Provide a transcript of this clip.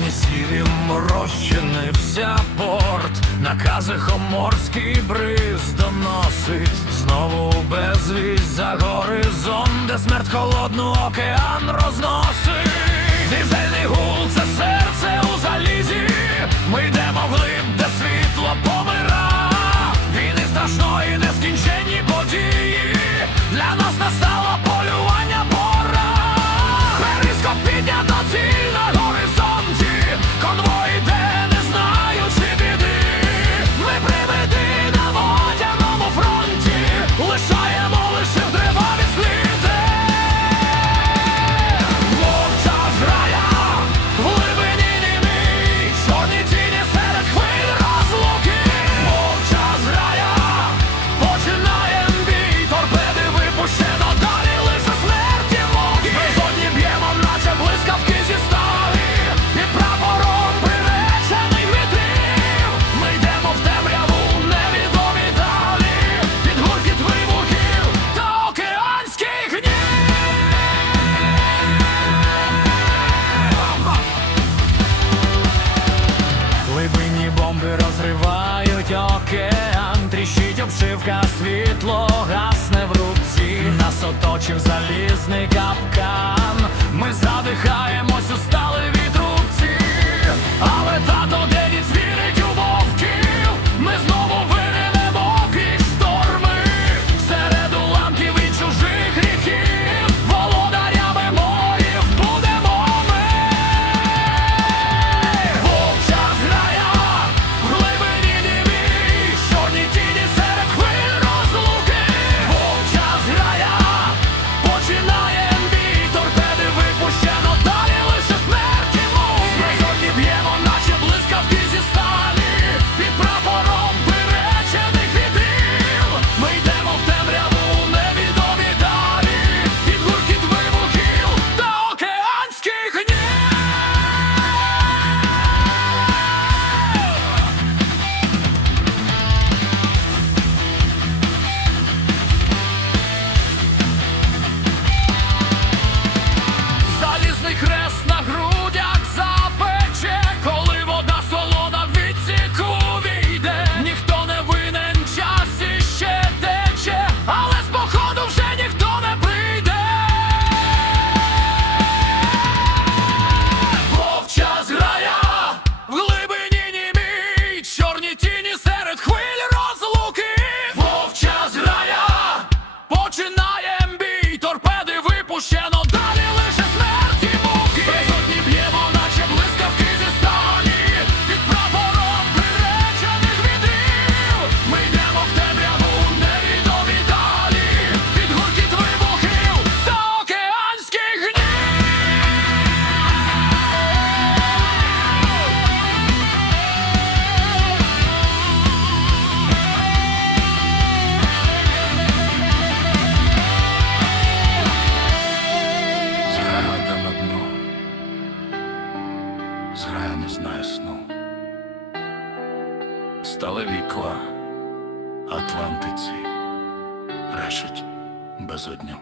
тумані сірім розчинився порт, накази хоморський бриз доносить знову безвість за горизонт, де смерть холодну океан розносить. Дизельний гул уривка світло гасне в руці, нас оточив залізний капкан. зграя не знає сну. Стале вікла Атлантиці решить безодню.